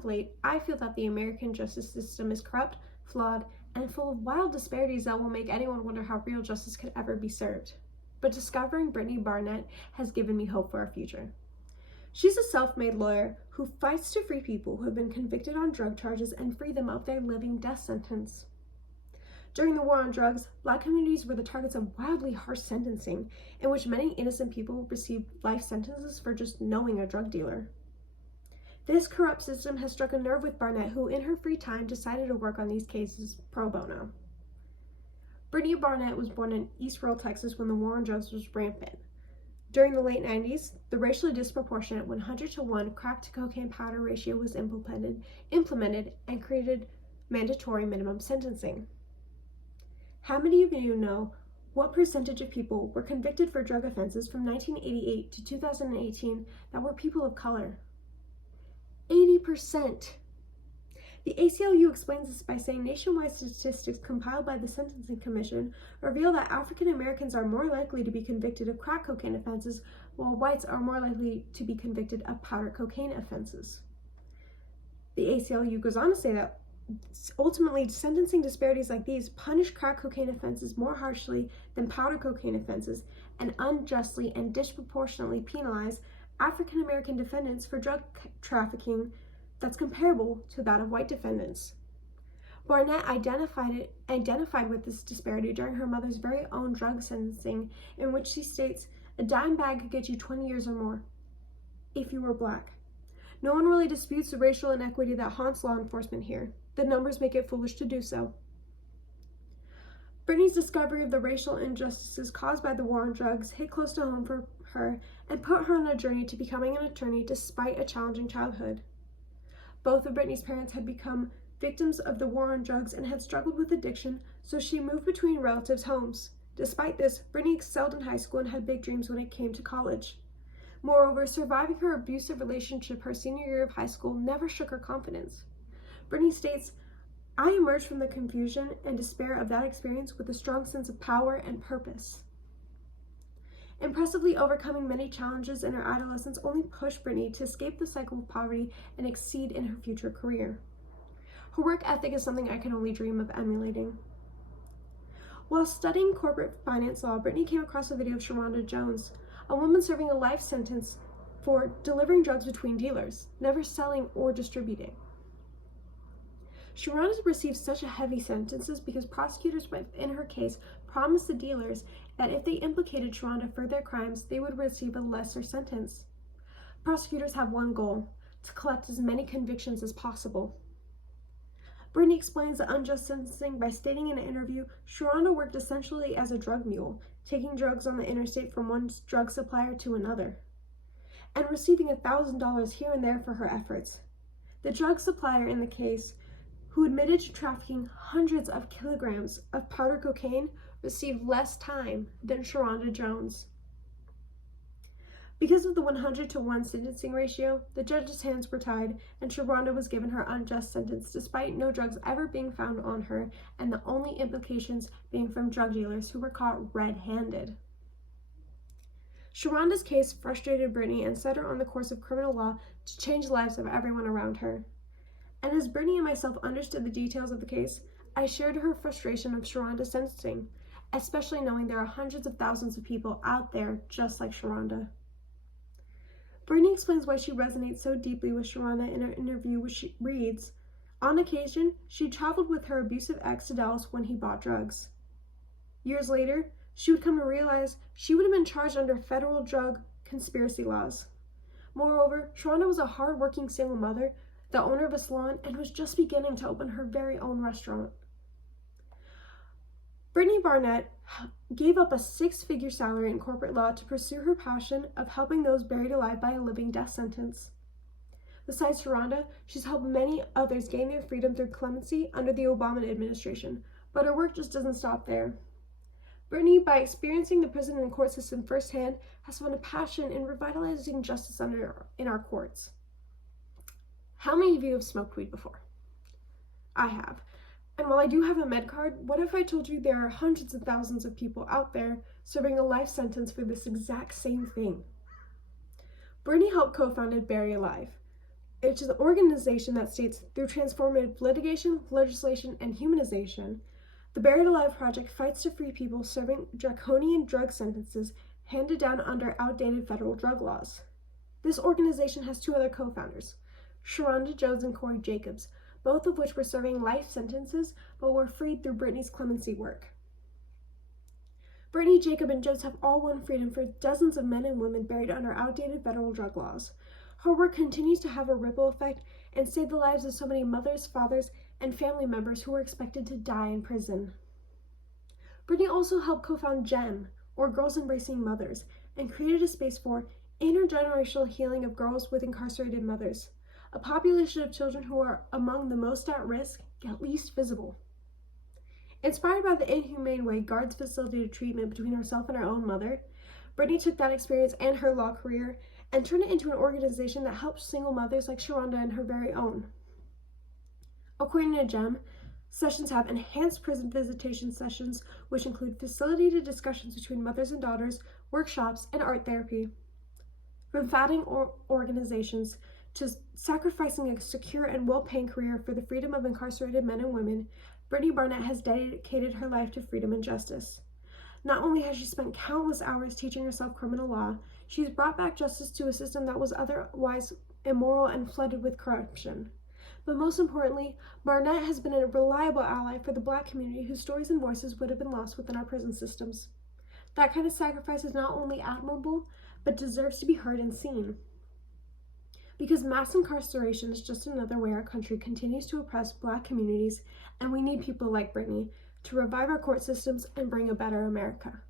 of late, I feel that the American justice system is corrupt, flawed, and full of wild disparities that will make anyone wonder how real justice could ever be served. But discovering Britney Barnett has given me hope for our future. She's a self-made lawyer who fights to free people who have been convicted on drug charges and free them of their living death sentence. During the war on drugs, Black communities were the targets of wildly harsh sentencing, in which many innocent people received life sentences for just knowing a drug dealer. This corrupt system has struck a nerve with Barnett, who in her free time decided to work on these cases pro bono. Britney Barnett was born in East Rural, Texas when the war on drugs was rampant. During the late 90s, the racially disproportionate 100-to-1 crack to cocaine powder ratio was implemented and created mandatory minimum sentencing. How many of you know what percentage of people were convicted for drug offenses from 1988 to 2018 that were people of color? 80%. The ACLU explains this by saying nationwide statistics compiled by the Sentencing Commission reveal that African Americans are more likely to be convicted of crack cocaine offenses, while whites are more likely to be convicted of powder cocaine offenses. The ACLU goes on to say that ultimately, sentencing disparities like these punish crack cocaine offenses more harshly than powder cocaine offenses and unjustly and disproportionately penalize African American defendants for drug trafficking that's comparable to that of white defendants. Barnett identified with this disparity during her mother's very own drug sentencing, in which she states, "A dime bag could get you 20 years or more if you were Black." No one really disputes the racial inequity that haunts law enforcement here. The numbers make it foolish to do so. Britney's discovery of the racial injustices caused by the war on drugs hit close to home for her and put her on a journey to becoming an attorney despite a challenging childhood. Both of Britney's parents had become victims of the war on drugs and had struggled with addiction, so she moved between relatives' homes. Despite this, Britney excelled in high school and had big dreams when it came to college. Moreover, surviving her abusive relationship her senior year of high school never shook her confidence. Britney states, "I emerged from the confusion and despair of that experience with a strong sense of power and purpose." Impressively overcoming many challenges in her adolescence only pushed Britney to escape the cycle of poverty and exceed in her future career. Her work ethic is something I can only dream of emulating. While studying corporate finance law, Britney came across a video of Sharonda Jones, a woman serving a life sentence for delivering drugs between dealers, never selling or distributing. Sharonda received such heavy sentences because prosecutors within her case promised the dealers that if they implicated Sharonda for their crimes, they would receive a lesser sentence. Prosecutors have one goal: to collect as many convictions as possible. Britney explains the unjust sentencing by stating in an interview, Sharonda worked essentially as a drug mule, taking drugs on the interstate from one drug supplier to another, and receiving $1,000 here and there for her efforts. The drug supplier in the case, who admitted to trafficking hundreds of kilograms of powder cocaine, received less time than Sharonda Jones. Because of the 100-to-1 sentencing ratio, the judge's hands were tied, and Sharonda was given her unjust sentence despite no drugs ever being found on her and the only implications being from drug dealers who were caught red-handed. Sharonda's case frustrated Britney and set her on the course of criminal law to change the lives of everyone around her. And as Britney and myself understood the details of the case, I shared her frustration of Sharonda's sentencing, especially knowing there are hundreds of thousands of people out there just like Sharonda. Britney explains why she resonates so deeply with Sharonda in her interview, which she reads, "On occasion, she traveled with her abusive ex to Dallas when he bought drugs. Years later, she would come to realize she would have been charged under federal drug conspiracy laws. Moreover, Sharonda was a hard-working single mother, the owner of a salon, and was just beginning to open her very own restaurant." Britney Barnett gave up a six-figure salary in corporate law to pursue her passion of helping those buried alive by a living death sentence. Besides Sharonda, she's helped many others gain their freedom through clemency under the Obama administration, but her work just doesn't stop there. Britney, by experiencing the prison and court system firsthand, has found a passion in revitalizing justice in our courts. How many of you have smoked weed before? I have. And while I do have a med card, what if I told you there are hundreds of thousands of people out there serving a life sentence for this exact same thing? Britney helped co-founded Bury Alive. which is an organization that states, through transformative litigation, legislation, and humanization, the Buried Alive Project fights to free people serving draconian drug sentences handed down under outdated federal drug laws. This organization has two other co-founders, Sharonda Jones and Corey Jacobs, both of which were serving life sentences but were freed through Britney's clemency work. Britney, Jacob, and Jones have all won freedom for dozens of men and women buried under outdated federal drug laws. Her work continues to have a ripple effect and save the lives of so many mothers, fathers, and family members who were expected to die in prison. Britney also helped co-found GEM, or Girls Embracing Mothers, and created a space for intergenerational healing of girls with incarcerated mothers, a population of children who are among the most at risk, yet least visible. Inspired by the inhumane way guards facilitated treatment between herself and her own mother, Britney took that experience and her law career and turned it into an organization that helps single mothers like Sharonda and her very own. According to GEM, sessions have enhanced prison visitation sessions, which include facilitated discussions between mothers and daughters, workshops, and art therapy. From founding organizations to sacrificing a secure and well-paying career for the freedom of incarcerated men and women, Britney Barnett has dedicated her life to freedom and justice. Not only has she spent countless hours teaching herself criminal law, she's brought back justice to a system that was otherwise immoral and flooded with corruption. But most importantly, Barnett has been a reliable ally for the Black community whose stories and voices would have been lost within our prison systems. That kind of sacrifice is not only admirable, but deserves to be heard and seen. Because mass incarceration is just another way our country continues to oppress Black communities, and we need people like Britney to revive our court systems and bring a better America.